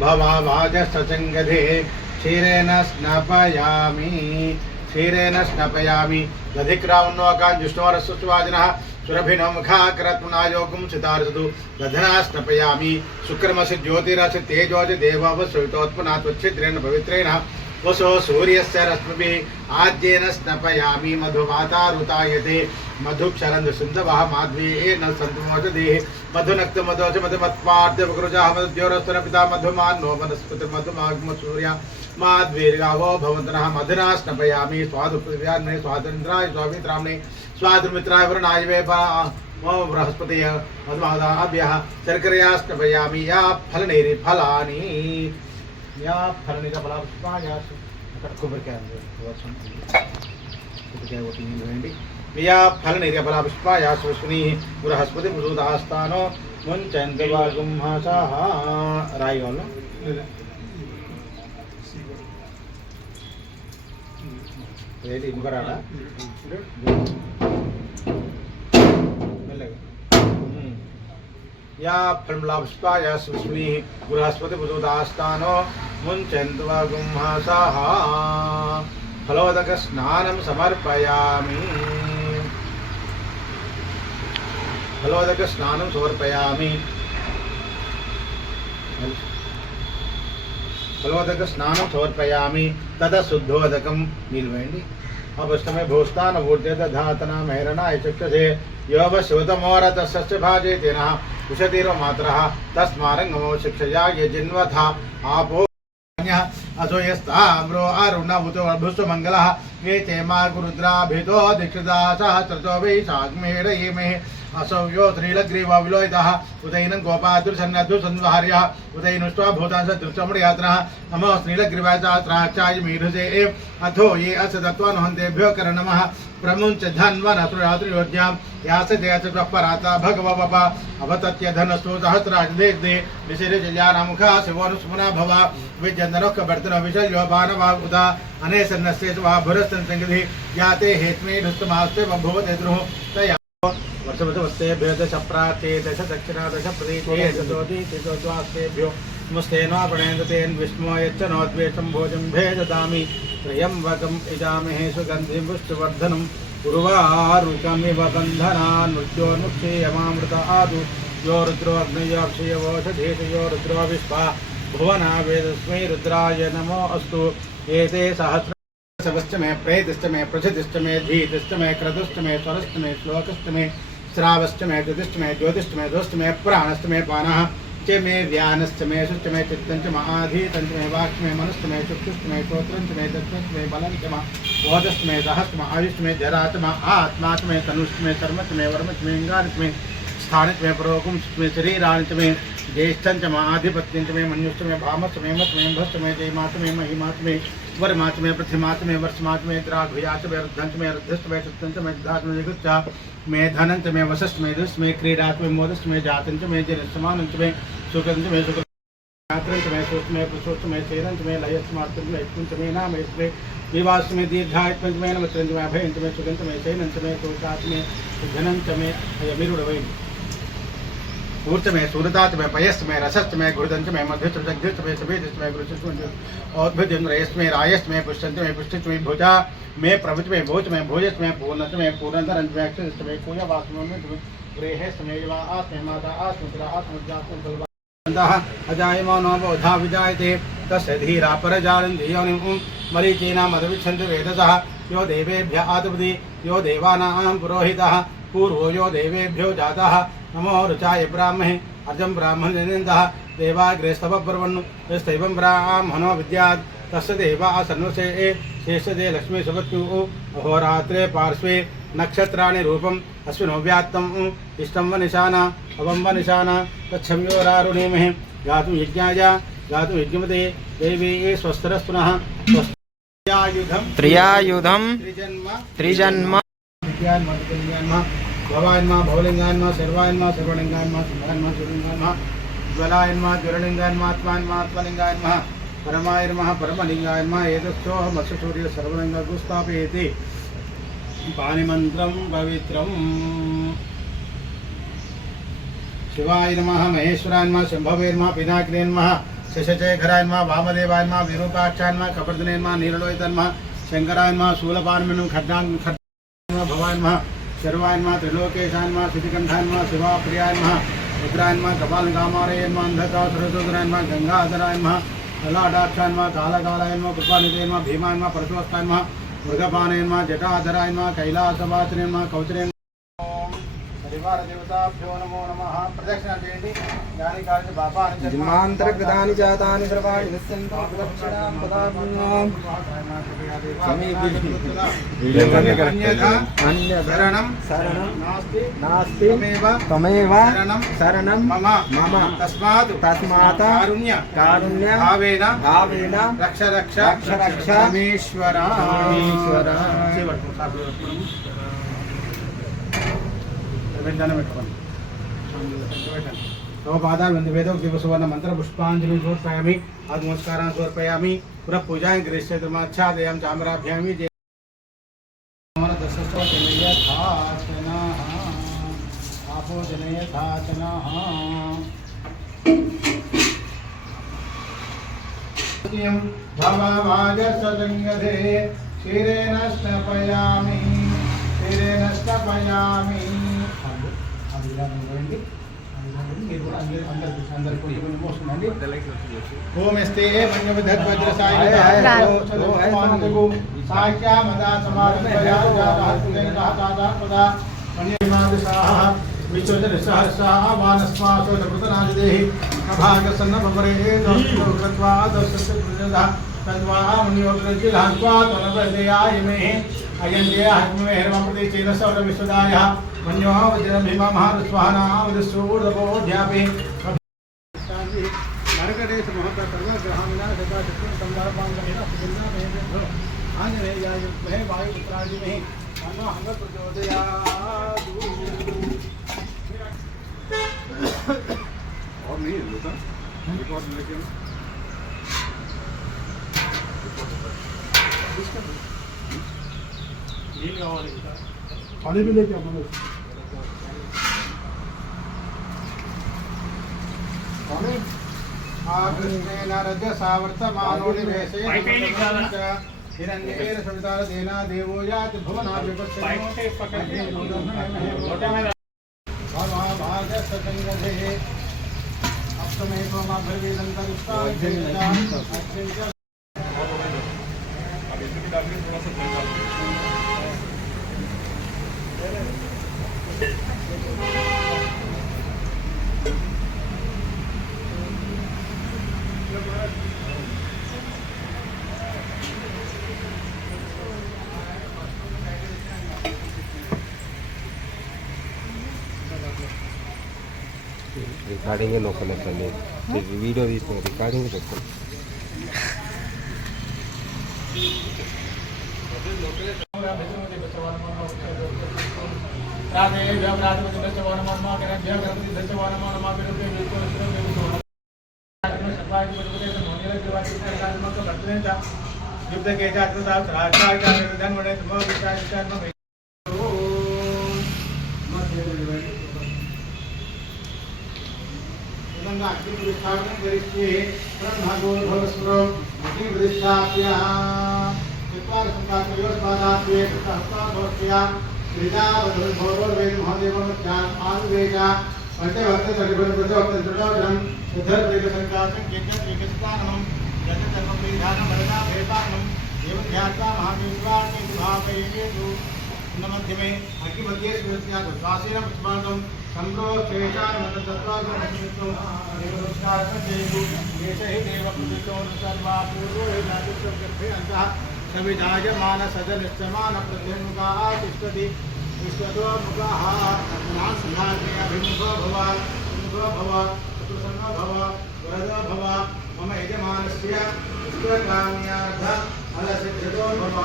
भवाभाजसचङ्गधे क्षीरेण स्नापयामि क्षीरेण स्नापयामि दधिक्रावन्नोकान् जुष्णोरस्वस्वादिनः सुरभिनो मुखाकरत्मनायोगं सितारसतु दधना स्नापयामि शुक्रमसि ज्योतिरसि तेजोसि देववसुतोत्पन्नात् त्वच्छिद्रेण पवित्रेण वसो सूर्यस्य रश्मिभिः आद्येन स्नापयामि मधुवातारुतायते मधुक्षरन्दसिन्धवः माध्वेन सन्तमोषधेः मधुनक्तमधोच मधुमत्पार्थिवकृजः मधुद्योरस्तनपिता मधुमान्नो वनस्पतिर्मधुमाग्मसूर्या माध्वीर्गावो भवन्तनः मधुना स्नापयामि स्वादुपृथिव्यान्ने स्वातन्त्राय स्वामित्राम्ने स्वादुमित्राय वरुणाय वे बृहस्पतय मधुमादाभ्यः शर्करया स्नापयामि या फलनिर्फलानि या फलनिर्फलापुष्पायासु अక్కడ కొబ్బరికాయ కొబ్బరికాయ या फलनिर्फलापुष्पायासु बृहस्पति मृदुदास्तानो मुञ्चन्तिवागुंहासाः राई वाला रेडी मुकराड़ा या फलनिर्फलापुष्पायासु बृहस्पति मृदुदास्तानो मुञ्चन्तिवागुंहासाः फलोदक स्नानं समर्पयामि फलोदक स्नानं समर्पयामि फलोदक स्नानं समर्पयामि तद शुद्धोदकं निल्वेण्डि अवस्तमे भूस्तान ऊर्जेत धातना मेहरणाय चक्षसे योव शिवतमोरतस्य भाजे तेनः उषतीरो मात्रः तस्मारङ्गमो शिक्षया यजिन्वथा आपो असो यस्ताम्रो अरुणभूतो अभुष्व मंगलः ये चेमा गुरुद्राभितो दीक्षिता सहस्रतो वैशाग्मेडयेमे असौ यो श्रीलग्रीवा विलोहितः उदयनं गोपादुर्सन्नदुर्संहार्यः उदयनुष्ट्वा भूतांसदृष्टमुडियात्नः नमो श्रीलग्रीवाय सहस्राक्षाय मेढुसे अथो ये असदत्वानुहन्तेभ्यो करनमः प्रमुञ्च धन्वनसुरात्रियोज्ञां यासदेयसपराता भगवपप अवतत्य धनस्तु सहस्राजदेशदे निशिरिजल्यानामुखा शिवोनुस्मुना भव विजन्दनोक्कबर्तनो विशल्यो बाणवा उदा अनेसन्नस्येषु वा भुरस्तन्सङ्गधि याते हेत्मे ढुस्तमास्ते बभुवतेद्रुः तया वर्षवसवस्तेभ्यो दश प्राते दश दक्षिणा दश प्रदेशे दशोदितिसोद्वास्तेभ्यो मुस्तेनोपणेन्दतेन् विष्णो यच्च नोद्वेषं भोजं भेददामि त्र्यम्बकम् इजामहे सुगन्धिं पुष्टिवर्धनम् उर्वारुकमिव बन्धनान् मृत्योर्मुक्षीयमामृत आदु यो रुद्रो अग्नयोक्षयवोषधीश यो रुद्रो विश्वा भुवना वेदस्मै रुद्राय नमो अस्तु एते सहस्र सवश्च मे प्रेतिश्च मे प्रथितिश्च मे धीतिश्च मे क्रतुश्च मे स्वरश्च मे श्लोकश्च मे श्रावश्च मे ज्योतिश्च मे ज्योतिश्च मे दोश्च मे प्राणश्च मे पानः च मे व्यानश्च मे शुश्च मे चित्तञ्च महाधीतञ्च मे वाक्च मे मनश्च मे चक्षुश्च मे श्रोत्रञ्च मे दर्शनश्च मे बलञ्च मे ओजश्च मे सहश्च मे आयुश्च मे जराच मे आत्मा च मे तनुश्च मे कर्मच मे वर्मच मे इंगानिच मे स्थानिच मे परोकुंच मे शरीरानिच मे ज्येष्ठञ्च मे आधिपत्यञ्च मे मन्युश्च मे भामश्च मे मच मे भश्च मे जयमाच मे महिमाच मे वर्माच मे पृथ्वीमाच मे वर्षमाच मे द्राघुयाच मे रुद्धंच मे रुद्धश्च मे चित्तञ्च मे सिद्धाच मे जगुच्च मे धनञ्च मे वशश्च मे दुश्च मे क्रीडाच मे मोदश्च मे जातञ्च मे जनसमानञ्च मे सुखञ्च मे सुख यात्रञ्च मे सुष्ट मे पुष्ट मे चेरञ्च मे लयश्च मात्रञ्च मे इत्पुञ्च मे नामश्च मे विवाश्च मे दीर्घायुष्यञ्च मे नमत्रञ्च मे अभयञ्च मे सुगञ्च मे शयनञ्च मे तोषाच मे धनञ्च मे अयमिरुडवै ऊर्च में सूरदाच में पयस् में रसस् में गुरुदंच में मध्यच जगधच में सभेदच में गुरुच में औद्भिज में रयस् में रायस् में पुष्टंच में पुष्टिच में भुजा में प्रवच में भोज में भोजस में पूर्णच में पूर्णधरंच में अक्षरच में पूजा वास में गृहेश में युवा आस में माता आस मुद्रा आस मुद्रास बलवन्तः अजायमानो बोधा विजायते तस्य धीरा परजानन्ति योनिं मरीचीना मदविच्छन्ति वेदसः यो देवेभ्यः आतपति यो देवानां पुरोहितः पूर्वो यो देवेभ्यो जातः नमो रुचाय ब्राह्मणे अर्जं ब्राह्मणेन्द्रः देवाग्रेस्तव ब्रवन् यस्तैवं ब्राह्मणो विद्यात् तस्य देवा सन्नुषे शेषदे लक्ष्मी सुभत्युः अहोरात्रे पार्श्वे नक्षत्राणि रूपम् अश्विनो व्यात्तम् इष्टं व निशाना अवं व निशाना तच्छम्योरारुणीमहे गातुं यज्ञाय गातुं यज्ञमते देवी स्वस्तिरस्तुनः त्रियायुधं त्रिजन्म भवान्मा भवलिंगान्मा सर्वान्मा सर्वलिंगान्मा सुभान्मा सुलिंगान्मा ज्वलायन्मा ज्वललिंगान्मा आत्मान्मा आत्मलिंगान्मा परमायन्मा परमलिंगान्मा एतस्थो मत्स्यसूर्य सर्वलिंगं स्थापयति पाणिमन्त्रं पवित्रम् शिवाय नमः महेश्वराय नमः शंभवे नमः पिनाकिने नमः శశశేఖరాయ నమః వామదేవాయ నమః విరూపాక్షాయ నమః కపర్దినే నమః నీలలోహితాయ నమః శంకరాయ నమః శూలపాణినమః ఖడ్గాయ భవాయ నమః శర్వాయ నమః త్రిలోకేశాయ నమః శితికంఠాయ నమః శివాప్రియాయ నమః రుద్రాయ నమః కపాలకామారయ నమః అంధకాసురసూద్రాయ నమః గంగాధరాయ నమః లలాటాక్షాయ నమః కాళకాలాయ నమః కృపానిధే నమః భీమాయ నమః పరశువస్తాయ నమః మృగపాణయ నమః జటాధరాయ నమః కైలాసవాసినే నమః కౌచరే పరివార దేవతాభ్యో నమో నమః. ప్రదక్షిణ చేయండి. దాని కారణం బాబా జన్మాంతర్గతాని జాతాని సర్వాణి నిస్సంతాం ప్రదక్షిణాం పదాపుణ్యాం శరణం శరణం నాస్తి నాస్తి త్వమేవ త్వమేవ శరణం మమ మమ తస్మాత్ తస్మాత్ కారుణ్య కారుణ్య భావేన భావేన రక్ష రక్ష రక్ష రక్ష పరమేశ్వర పరమేశ్వర. तव पादाभ्यन्त वेदोक्ति सुवर्ण मंत्र पुष्पांजलि समर्पयामि आदि नमस्कारान् समर्पयामि पुनः पूजां गृह्यमाच्छादयामि चामराभ्यामि आपो जनयथाचनाः भवावाजसंगधे क्षीरेण स्नपयामि ओमेस्ते मंगवध्वज्रसाय साक्ष्या मदा समाधया जाता मन्यमादशाः विश्वजनसहस्राः वानस्मासो प्रतनादिदेहि अभागसन्न बपरे दोषकृत्वा दोषस्य तद्वा मुनियोग्रजिलात्वा तनवदयायमे अयन्ते हक्मे हर्मपति चेनसौर विश्वदाय मन्यो वज्रं भीमा महारुस्वाहा वदसूर्धपोध्यापि नरकटेश महता सर्वग्रहामिना सदा चक्र संधारपांगमेना सुगंधा महेन्द्र आंजनेयाय महे वायुपुत्रादि महे अन्नो हंग प्रचोदयातु और नहीं होता रिकॉर्ड लेके पानी भी लेके आना पानी कृष्णेन रज सावर्तमानो निवेशे हिरण्येन सविता देना देवो याति भुवनाभिपश्यते भागसंगधे अप्तमे त्वमभर्वेदन्तरिष्टाः రికార్డింగ్ నొక్కలేదండి వీడియో తీసుకుని రికార్డింగ్ పెట్టండి मध्यमे अग्निमध्ये स्मृत्यात् श्वासेन पुष्पाण्डं सम्प्रोक्षेषान् मदतत्त्वागमनिमित्तं देवनमस्कारं हि देवप्रतिष्ठो सर्वा पूर्वो नादित्यं गर्भे अन्तः सविजायमानसजनिश्चमानप्रत्यङ्मुखाः तिष्ठति विश्वतो मुखाः नासुधाग्ने अभिमुखो भव उन्मुखो भव चतुर्सन्नो भव वरदो भव मम यजमानस्य विश्वकाम्यार्थ अलसिद्धतो भव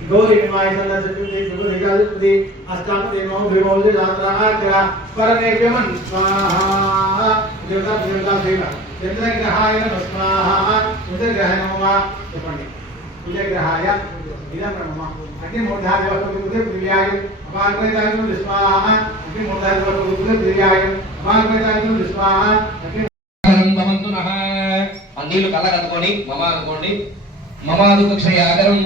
गौरी निवाय सन्नसुति सुगुनिकालुति अष्टामते नमो विमोले जात्रात्रा परमेभ्यमं स्वाहा देवता देवता देवा चंद्रग्रहाय नमः स्वाहा उदयग्रहाय नमः చెప్పండి उदयग्रहाय इदं नमः अग्निमूर्धाय वस्तुते प्रियाय अपाग्रताय नमः स्वाहा अग्निमूर्धाय वस्तुते प्रियाय अपाग्रताय नमः स्वाहा అన్నీలు కళ్ళ కనుకొని మమ అనుకోండి మమాదు క్షయాగరం